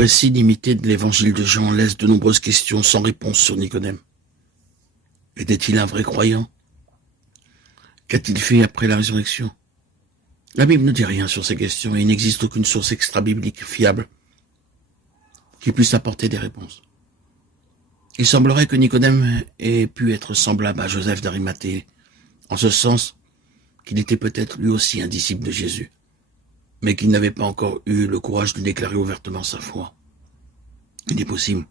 récit limité de l'évangile de Jean laisse de nombreuses questions sans réponse sur Nicodème. Était-il un vrai croyant? Qu'a-t-il fait après la résurrection? La Bible ne dit rien sur ces questions et il n'existe aucune source extra-biblique fiable qui puisse apporter des réponses. Il semblerait que Nicodème ait pu être semblable à Joseph d'Arimathée, en ce sens qu'il était peut-être lui aussi un disciple de Jésus, mais qu'il n'avait pas encore eu le courage de déclarer ouvertement sa foi. Il est possible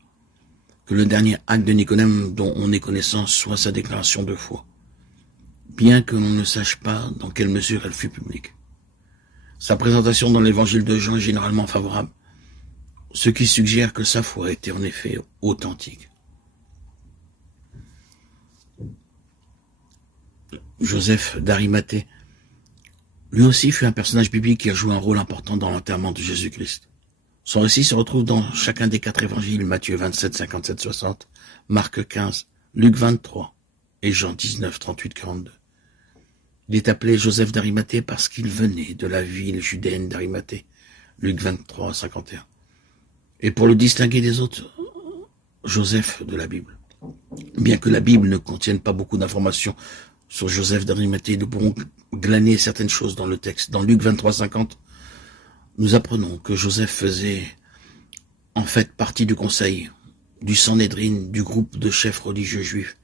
que le dernier acte de Nicodème dont on ait connaissance soit sa déclaration de foi, bien que l'on ne sache pas dans quelle mesure elle fut publique. Sa présentation dans l'évangile de Jean est généralement favorable, ce qui suggère que sa foi était en effet authentique. Joseph d'Arimathée, lui aussi fut un personnage biblique qui a joué un rôle important dans l'enterrement de Jésus-Christ. Son récit se retrouve dans chacun des 4 évangiles, Matthieu 27, 57, 60, Marc 15, Luc 23 et Jean 19, 38, 42. Il est appelé Joseph d'Arimathée parce qu'il venait de la ville judéenne d'Arimathée, Luc 23, 51. Et pour le distinguer des autres, Joseph de la Bible. Bien que la Bible ne contienne pas beaucoup d'informations sur Joseph d'Arimathée, nous pourrons glaner certaines choses dans le texte. Dans Luc 23, 50, nous apprenons que Joseph faisait en fait partie du conseil, du Sanhédrin, du groupe de chefs religieux juifs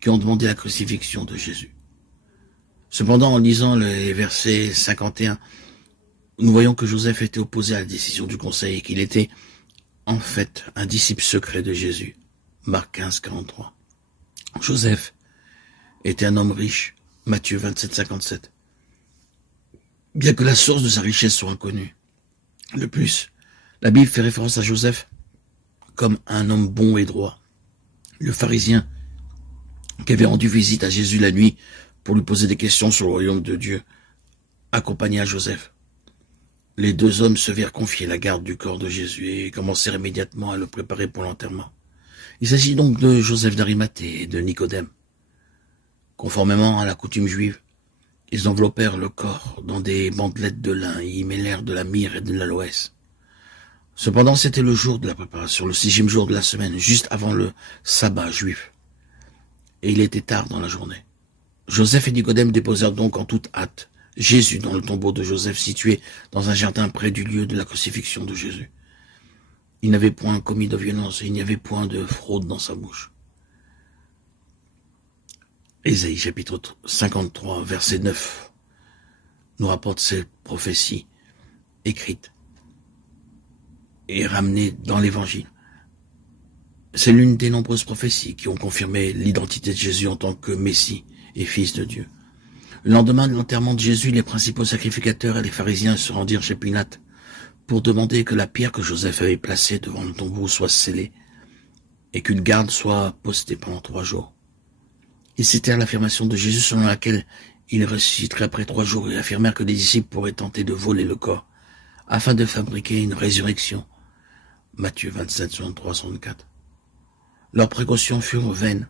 qui ont demandé la crucifixion de Jésus. Cependant, en lisant les versets 51, nous voyons que Joseph était opposé à la décision du conseil et qu'il était en fait un disciple secret de Jésus. Marc 15, 43. Joseph était un homme riche. Matthieu 27, 57. Bien que la source de sa richesse soit inconnue. De plus, la Bible fait référence à Joseph comme un homme bon et droit. Le pharisien qui avait rendu visite à Jésus la nuit pour lui poser des questions sur le royaume de Dieu, accompagna Joseph. Les 2 hommes se virent confier la garde du corps de Jésus et commencèrent immédiatement à le préparer pour l'enterrement. Il s'agit donc de Joseph d'Arimathée et de Nicodème. Conformément à la coutume juive, ils enveloppèrent le corps dans des bandelettes de lin et y mêlèrent de la myrrhe et de l'aloès. Cependant, c'était le jour de la préparation, le 6e jour de la semaine, juste avant le sabbat juif. Et il était tard dans la journée. Joseph et Nicodème déposèrent donc en toute hâte Jésus dans le tombeau de Joseph situé dans un jardin près du lieu de la crucifixion de Jésus. Il n'avait point commis de violence et il n'y avait point de fraude dans sa bouche. Ésaïe chapitre 53, verset 9, nous rapporte cette prophétie écrite et ramenée dans l'Évangile. C'est l'une des nombreuses prophéties qui ont confirmé l'identité de Jésus en tant que Messie et Fils de Dieu. Le lendemain de l'enterrement de Jésus, les principaux sacrificateurs et les pharisiens se rendirent chez Pilate pour demander que la pierre que Joseph avait placée devant le tombeau soit scellée et qu'une garde soit postée pendant 3 jours. Ils citèrent l'affirmation de Jésus selon laquelle il ressusciterait après 3 jours et affirmèrent que les disciples pourraient tenter de voler le corps afin de fabriquer une résurrection. Matthieu 27, 63, 64. Leurs précautions furent vaines,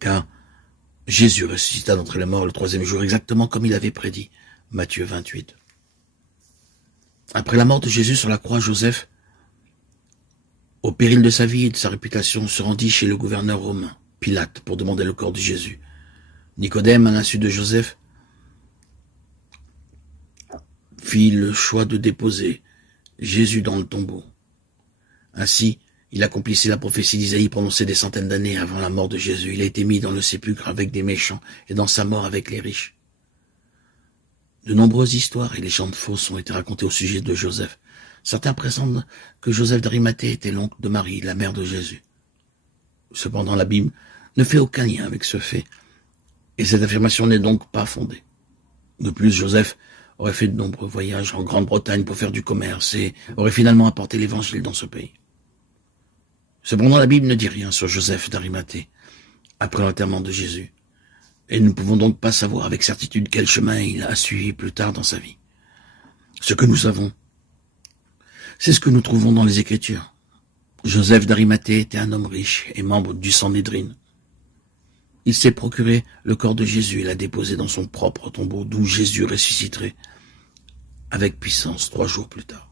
car Jésus ressuscita d'entre les morts le 3e jour, exactement comme il avait prédit. Matthieu 28. Après la mort de Jésus sur la croix, Joseph, au péril de sa vie et de sa réputation, se rendit chez le gouverneur romain, Pilate, pour demander le corps de Jésus. Nicodème, à l'insu de Joseph, fit le choix de déposer Jésus dans le tombeau. Ainsi, il accomplissait la prophétie d'Isaïe prononcée des centaines d'années avant la mort de Jésus. Il a été mis dans le sépulcre avec des méchants et dans sa mort avec les riches. De nombreuses histoires et légendes fausses ont été racontées au sujet de Joseph. Certains prétendent que Joseph d'Arimathée était l'oncle de Marie, la mère de Jésus. Cependant, la Bible ne fait aucun lien avec ce fait, et cette affirmation n'est donc pas fondée. De plus, Joseph aurait fait de nombreux voyages en Grande-Bretagne pour faire du commerce et aurait finalement apporté l'évangile dans ce pays. Cependant, la Bible ne dit rien sur Joseph d'Arimathée après l'enterrement de Jésus, et nous ne pouvons donc pas savoir avec certitude quel chemin il a suivi plus tard dans sa vie. Ce que nous savons, c'est ce que nous trouvons dans les Écritures. Joseph d'Arimathée était un homme riche et membre du Sanhédrin. Il s'est procuré le corps de Jésus et l'a déposé dans son propre tombeau, d'où Jésus ressusciterait avec puissance 3 jours plus tard.